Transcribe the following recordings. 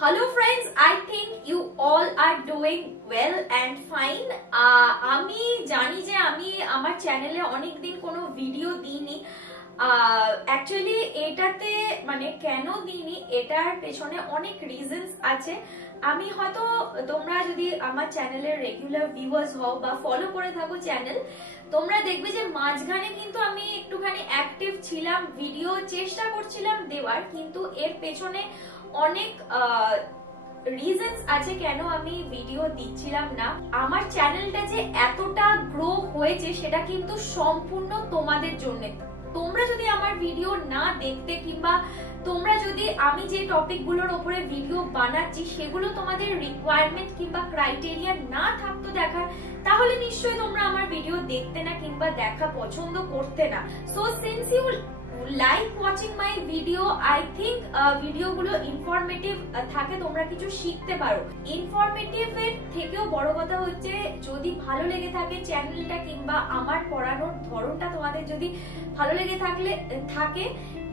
Hello friends, I think you all are doing well and fine. আমি জানি যে আমি আমার চ্যানেলে অনেকদিন কোনো ভিডিও দিইনি। অ্যাকচুয়ালি এটাতে মানে কেন দিইনি এটার পেছনে অনেক রিজনস আছে। আমি হয়তো তোমরা যদি আমার চ্যানেলের রেগুলার ভিউয়ার্স হও বা ফলো করে থাকো চ্যানেল, তোমরা দেখবে যে মাঝখানে কিন্তু আমি একটুখানি অ্যাক্টিভ ছিলাম, ভিডিও চেষ্টা করছিলাম দেওয়ার, কিন্তু এর পেছনে অনেক রিজনস আছে কেন আমি ভিডিও দিচ্ছিলাম না। আমার চ্যানেলটা যে এতটা গ্রো হয়েছে সেটা কিন্তু সম্পূর্ণ তোমাদের জন্য। তোমরা যদি আমার ভিডিও না দেখতে কিংবা তোমরা যদি আমি যে টপিকগুলোর উপরে ভিডিও বানাচ্ছি সেগুলো তোমাদের রিকোয়ারমেন্ট কিংবা ক্রাইটেরিয়া না থাকতো দেখার, তাহলে নিশ্চয়ই তোমরা আমার ভিডিও দেখতে না কিংবা দেখা পছন্দ করতে না। So since you like watching my video, I think ভিডিওগুলো ইনফরমেটিভ থাকে, তোমরা কিছু শিখতে পারো। ইনফরমেটিভ এর থেকেও বড় কথা হচ্ছে যদি ভালো লেগে থাকে চ্যানেলটা কিংবা আমার পড়ানোর ধরনটা তোমাদের যদি ভালো লেগে থাকে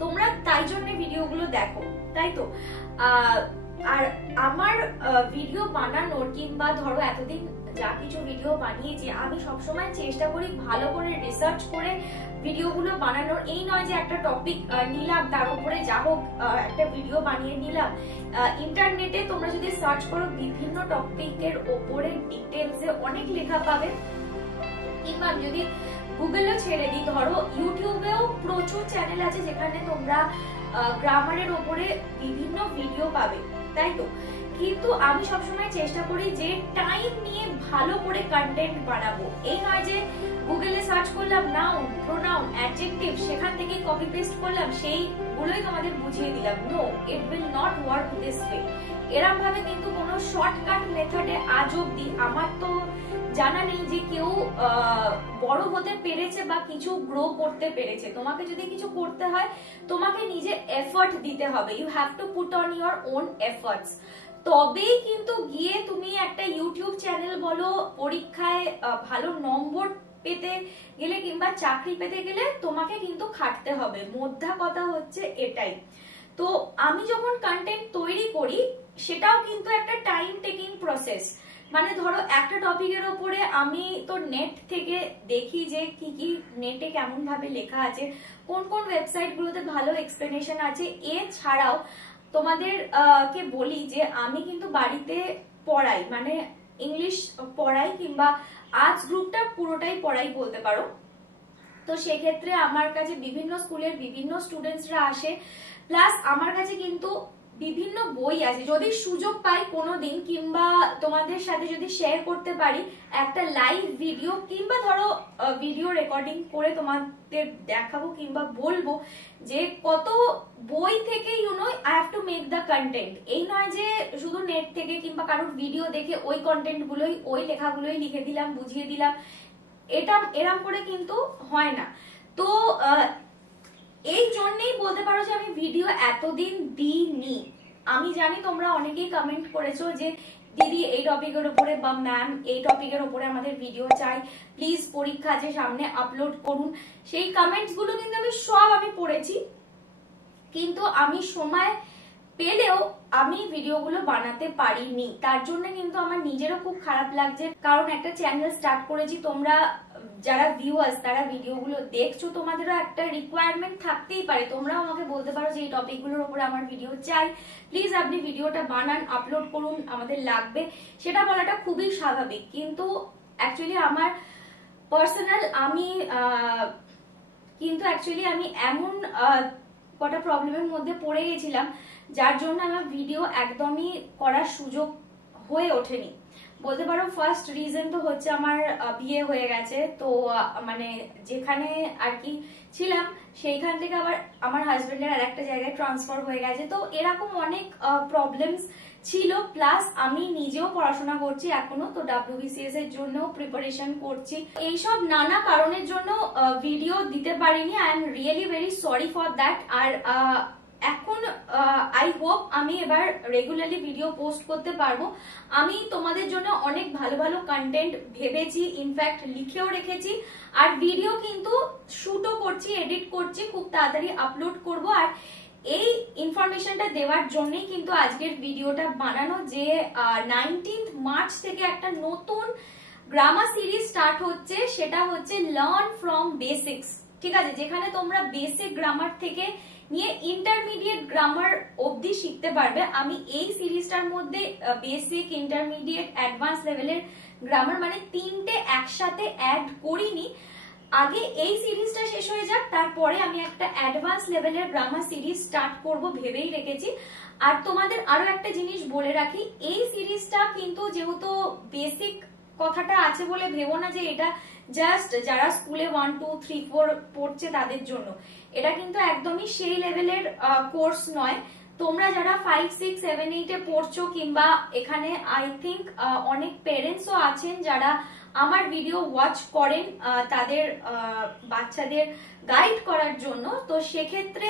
তোমরা তাই জন্য ভিডিওগুলো দেখো, তাই তো? আর আমার ভিডিও বানানোর কিংবা ধরো এতদিন যা কিছু ভিডিও বানিয়েছি আমি সবসময় চেষ্টা করি ভালো করে রিসার্চ করে ভিডিওগুলো বানানোর। এই নয় যে একটা টপিক নিলাম তার উপরে যা হোক একটা ভিডিও বানিয়ে নিলাম। ইন্টারনেটে তোমরা যদি সার্চ করো বিভিন্ন টপিকের ওপরে ডিটেলসে অনেক লেখা পাবে, কিংবা যদি গুগলেও ছেড়ে দিই, ধরো ইউটিউবেও প্রচুর চ্যানেল আছে যেখানে তোমরা গ্রামারের ওপরে বিভিন্ন ভিডিও পাবে, তাই তো? কিন্তু আমি সবসময় চেষ্টা করি যে টাইম নিয়ে ভালো করে কন্টেন্ট বানাবো। এই নয় যে গুগলে সার্চ করলাম নাউন, প্রোনাউন, অ্যাডজেক্টিভ, সেখান থেকে কপি পেস্ট করলাম সেইগুলোই তোমাদের বুঝিয়ে দিলাম। No, it will not work this way. এরকম ভাবে কিন্তু কোনো শর্টকাট মেথডে আজ অব্দি আমার তো জানা নেই যে কেউ বড় হতে পেরেছে বা কিছু গ্রো করতে পেরেছে। তোমাকে যদি কিছু করতে হয় তোমাকে নিজে এফর্ট দিতে হবে। You have to put on your own efforts, তবেই কিন্তু গিয়ে তুমি একটা ইউটিউব চ্যানেল বলো, পরীক্ষায় ভালো নম্বর পেতে গেলে কিংবা চাকরি পেতে গেলে তোমাকে কিন্তু খাটতে হবে। মোদ্দা কথা হচ্ছে এটাই। তো আমি যখন কন্টেন্ট তৈরি করি সেটাও কিন্তু একটা টাইম টেকিং প্রসেস। মানে ধরো একটা টপিকের ওপরে আমি তো নেট থেকে দেখি যে কি কি নেটে কেমন ভাবে লেখা আছে, কোন কোন ওয়েবসাইট গুলোতে ভালো এক্সপ্লেনেশন আছে। এছাড়াও তোমাদের কে বলি যে আমি কিন্তু বাড়িতে পড়াই, মানে ইংলিশ পড়াই কিংবা আর্টস গ্রুপটা পুরোটাই পড়াই বলতে পারো। তো সেক্ষেত্রে আমার কাছে বিভিন্ন স্কুলের বিভিন্ন স্টুডেন্টসরা আসে, প্লাস আমার কাছে কিন্তু বিভিন্ন বই আছে। যদি সুযোগ পাই কোনোদিন কিংবা তোমাদের সাথে যদি শেয়ার করতে পারি একটা লাইভ ভিডিও কিংবা ধরো ভিডিও রেকর্ডিং করে তোমাদের দেখাবো কিংবা বলবো যে কত বই থেকে I have to make the content. এই নয় যে শুধু নেট থেকে কিংবা কারোর ভিডিও দেখে ওই কন্টেন্ট গুলোই ওই লেখাগুলোই লিখে দিলাম, বুঝিয়ে দিলাম, এটা এরম করে কিন্তু হয় না। তো এই জন্যই বলতে পারো যে আমি ভিডিও এতদিন দিইনি। আমি জানি তোমরা অনেকেই কমেন্ট করেছো যে দিদি এই টপিকের উপরে বা ম্যাম এই টপিকের উপরে আমাদের ভিডিও চাই, প্লিজ পরীক্ষা আছে সামনে আপলোড করুন। সেই কমেন্টস গুলো কিন্তু আমি পড়েছি, কিন্তু আমি সময় পেলেও আমি ভিডিওগুলো বানাতে পারিনি। তার জন্য কিন্তু আমার নিজেরও খুব খারাপ লাগছে, কারণ একটা চ্যানেল স্টার্ট করেছি, তোমরা যারা ভিউয়ার্স তারা ভিডিওগুলো দেখছো, তোমাদেরও একটা রিকোয়ারমেন্ট থাকতেই পারে। তোমরাও আমাকে বলতে পারো যে এই টপিকগুলোর উপরে আমার ভিডিও চাই, প্লিজ আপনি ভিডিওটা বানান, আপলোড করুন, আমাদের লাগবে। সেটা বলাটা খুবই স্বাভাবিক, কিন্তু অ্যাকচুয়ালি আমার পার্সোনাল আমি এমন কটা প্রবলেমের মধ্যে পড়ে গেছিলাম যার জন্য আমার ভিডিও একদমই করার সুযোগ হয়ে ওঠেনি। বলতে পারো ফার্স্ট রিজন তো হচ্ছে আমার বিয়ে হয়ে গেছে, তো মানে যেখানে আর কি ছিলাম সেইখান থেকে আবার আমার হাজবেন্ডের আর একটা জায়গায় ট্রান্সফার হয়ে গেছে। তো এরকম অনেক প্রবলেমস ছিল, প্লাস আমি নিজেও পড়াশোনা করছি এখনো, তো WBCS এর জন্য প্রিপারেশন করছি। এইসব নানা কারণের জন্য ভিডিও দিতে পারিনি। I am really very sorry for that. আর এখন আই হোপ আমি এবার রেগুলারলি ভিডিও পোস্ট করতে পারবো। আমি তোমাদের জন্য অনেক ভালো ভালো কন্টেন্ট ভেবেছি, ইনফ্যাক্ট লিখেও রেখেছি, আর ভিডিও কিন্তু শুটও করছি, এডিট করছি, খুব তাড়াতাড়ি আপলোড করব। আর এই ইনফরমেশনটা দেওয়ার জন্যই কিন্তু আজকের ভিডিওটা বানানো, যে 19th মার্চ থেকে একটা নতুন গ্রামার সিরিজ স্টার্ট হচ্ছে, সেটা হচ্ছে লার্ন ফ্রম বেসিক্স। ঠিক আছে, যেখানে তোমরা বেসিক গ্রামার থেকে নিয়ে ইন্টারমিডিয়েট গ্রামার অবধি শিখতে পারবে। আমি এই সিরিজটার মধ্যে বেসিক, ইন্টারমিডিয়েট, অ্যাডভান্স লেভেলের গ্রামার মানে তিনটে একসাথে অ্যাড করিনি। আগে এই সিরিজটা শেষ হয়ে যাক, তারপরে আমি একটা অ্যাডভান্স লেভেলের গ্রামার সিরিজ স্টার্ট করব ভেবেই রেখেছি। আর তোমাদের আরো একটা জিনিস বলে রাখি, এই সিরিজটা কিন্তু যেহেতু বেসিক কথাটা আছে বলে ভেবো না যে এটা জাস্ট যারা স্কুলে 1, 2, 3, 4 পড়ছে তাদের জন্য। এটা কিন্তু একদমই সেই লেভেলের কোর্স নয়। তোমরা যারা 5, 6, 7, 8 এ পড়ছো, কিংবা এখানে আই থিঙ্ক অনেক পেরেন্টসও আছেন যারা আমার ভিডিও ওয়াচ করেন তাদের বাচ্চাদের গাইড করার জন্য, তো সেক্ষেত্রে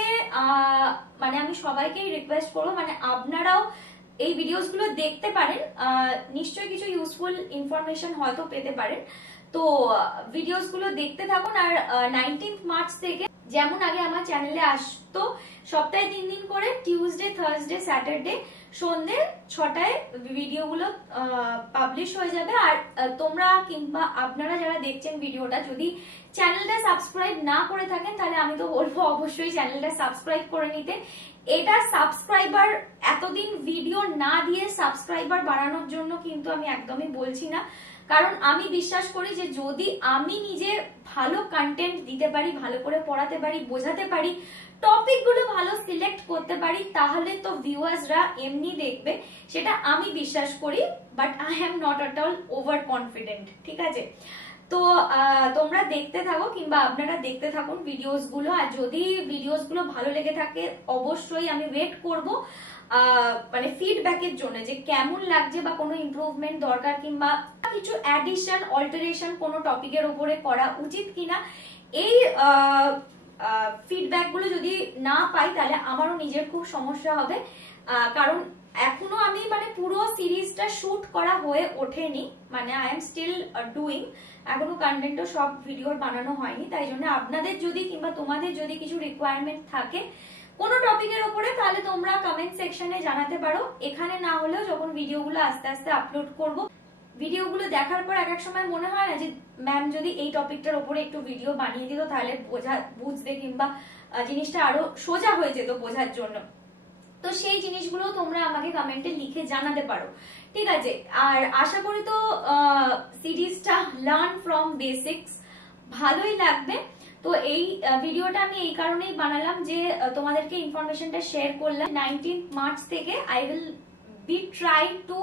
মানে আমি সবাইকেই রিকোয়েস্ট করবো, মানে আপনারাও এই ভিডিওস গুলো দেখতে পারেন, নিশ্চয়ই কিছু ইউজফুল ইনফরমেশন হয়তো পেতে পারেন। তো ভিডিওস গুলো দেখতে থাকুন। আর 19th মার্চ থেকে যেমন আগে আমার চ্যানেলে আসতো সপ্তাহে 3 দিন করে, টিউসডে, থার্সডে, স্যাটারডে সন্ধ্যে 6টায় ভিডিওগুলো পাবলিশ হয়ে যাবে। আর তোমরা কিংবা আপনারা যারা দেখছেন ভিডিওটা, যদি চ্যানেলটা সাবস্ক্রাইব না করে থাকেন তাহলে আমি তো বলবো অবশ্যই চ্যানেলটা সাবস্ক্রাইব করে নিতে। এটা সাবস্ক্রাইবার এতদিন ভিডিও না দিয়ে সাবস্ক্রাইবার বাড়ানোর জন্য কিন্তু আমি একদমই বলছি না, কারণ আমি বিশ্বাস করি যে যদি আমি নিজে ভালো কন্টেন্ট দিতে পারি, ভালো করে পড়াতে পারি, বোঝাতে পারি, টপিক গুলো ভালো সিলেক্ট করতে পারি, তাহলে তো ভিউয়ার্সরা এমনি দেখবে, সেটা আমি বিশ্বাস করি। But I am not at all over confident. ঠিক আছে, তো তোমরা দেখতে থাকো কিংবা আপনারা দেখতে থাকুন ভিডিওস গুলো। আর যদি ভিডিওস গুলো ভালো লেগে থাকে অবশ্যই আমি ওয়েট করব মানে ফিডব্যাকের জন্য, যে কেমন লাগছে বা কোনো ইমপ্রুভমেন্ট দরকার কিংবা কিছু অ্যাডিশন, অল্টারেশন কোনো টপিকের উপরে করা উচিত কিনা। এই ফিডব্যাক গুলো যদি না পাই তাহলে আমারও নিজের খুব সমস্যা হবে, কারণ এখনো আমি মানে পুরো সিরিজটা শুট করা হয়ে ওঠেনি, মানে আই এম স্টিল ডুইং, এখনো কন্টেন্টও সব ভিডিওর বানানো হয়নি। তাই জন্য আপনাদের যদি কিংবা তোমাদের যদি কিছু রিকোয়ারমেন্ট থাকে কোনো টপিকের উপরে, তাহলে তোমরা কমেন্ট সেকশনে জানাতে পারো। এখানে না হলেও যখন ভিডিওগুলো আস্তে আস্তে আপলোড করব, ভিডিওগুলো দেখার পর এক এক সময় মনে হয় না যে ম্যাম যদি এই টপিকটার উপরে একটু ভিডিও বানিয়ে দিত তাহলে বুঝতে কিংবা জিনিসটা আরো সোজা হয়ে যেত বোঝার জন্য। তো সেই জিনিসগুলো তোমরা আমাকে কমেন্টে লিখে জানাতে পারো। ঠিক আছে, আর আশা করি তো সিরিজটা লার্ন ফ্রম বেসিক্স ভালোই লাগবে। তো এই ভিডিওটা আমি এই কারণেই বানালাম যে তোমাদেরকে ইনফরমেশনটা শেয়ার করলাম। 19th মার্চ থেকে I will be try to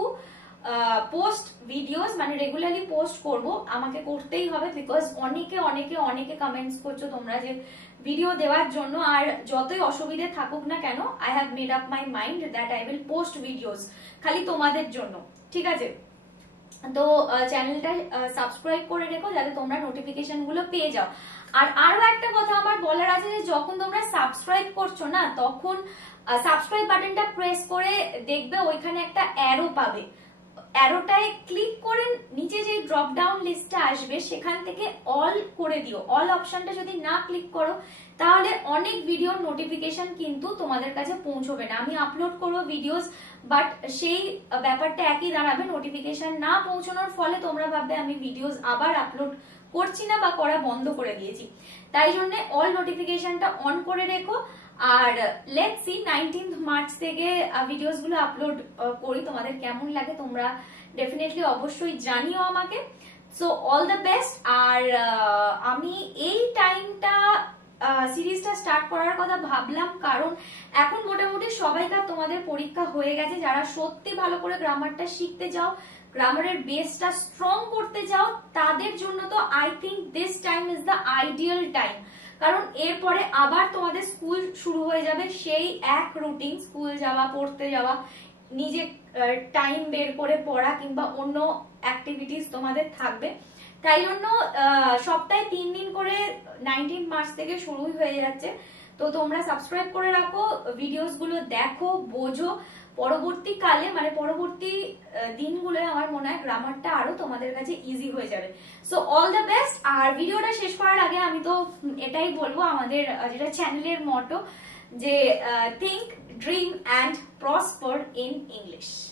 post videos, মানে রেগুলারলি পোস্ট করব, আমাকে করতেই হবে, বিকজ অনেকে অনেকে অনেকে কমেন্টস করছো তোমরা যে ভিডিও দেওয়ার জন্য। আর যতই অসুবিধে থাকুক না কেন, I have made up my mind that I will post videos খালি তোমাদের জন্য। ঠিক আছে, তো চ্যানেলটা সাবস্ক্রাইব করে রেখো যাতে তোমরা নোটিফিকেশন গুলো পেয়ে যাও। আর আরো একটা কথা আমার বলার আছে, যে যখন তোমরা সাবস্ক্রাইব করছো না, তখন সাবস্ক্রাইব বাটনটা প্রেস করে দেখবে ওইখানে একটা অ্যারো পাবে, অ্যারোটায় ক্লিক করে নিচে যে ড্রপ ডাউন লিস্টটা আসবে সেখান থেকে অল করে দিও। অল অপশনটা যদি না ক্লিক করো তাহলে অনেক ভিডিওর নোটিফিকেশন কিন্তু তোমাদের কাছে পৌঁছবে না। আমি আপলোড করবো ভিডিওস, বাট সেই ব্যাপারটা একই দাঁড়াবে, নোটিফিকেশন না পৌঁছানোর ফলে তোমরা ভাববে আমি ভিডিওস আবার আপলোড করছি না বা করা বন্ধ করে দিয়েছি। তাই জন্য অল নোটিফিকেশনটা অন করে রেখো। আর লেটস সি 19th মার্চ থেকে ভিডিওস গুলো আপলোড করি, তোমাদের কেমন লাগে তোমরা ডেফিনেটলি অবশ্যই জানিও আমাকে। So all the best. আর আমি এই টাইমটা সিরিজটা স্টার্ট করার কথা ভাবলাম কারণ এখন মোটামুটি সবাইকার তোমাদের পরীক্ষা হয়ে গেছে। যারা সত্যি ভালো করে গ্রামারটা শিখতে চাও, গ্রামারের বেসটা স্ট্রং করতে চাও, তাদের জন্য তো I think this time is the ideal time. কারণ এরপরে আবার তোমাদের স্কুল শুরু হয়ে যাবে, সেই এক রুটিন, স্কুল যাওয়া, পড়তে যাওয়া, নিজে টাইম বের করে পড়া কিংবা অন্য অ্যাক্টিভিটিস তোমাদের থাকবে। তাই জন্য সপ্তাহে 3 দিন করে 19 মার্চ থেকে শুরু হয়ে যাচ্ছে। তো তোমরা সাবস্ক্রাইব করে রাখো, ভিডিওস গুলো দেখো, বোঝো, পরবর্তীকালে মানে পরবর্তী দিনগুলোয় আমার মনে হয় গ্রামারটা আরো তোমাদের কাছে ইজি হয়ে যাবে। So all the best. আর ভিডিওটা শেষ করার আগে আমি তো এটাই বলবো, আমাদের যেটা চ্যানেলের মটো, যে think, dream and prosper in English.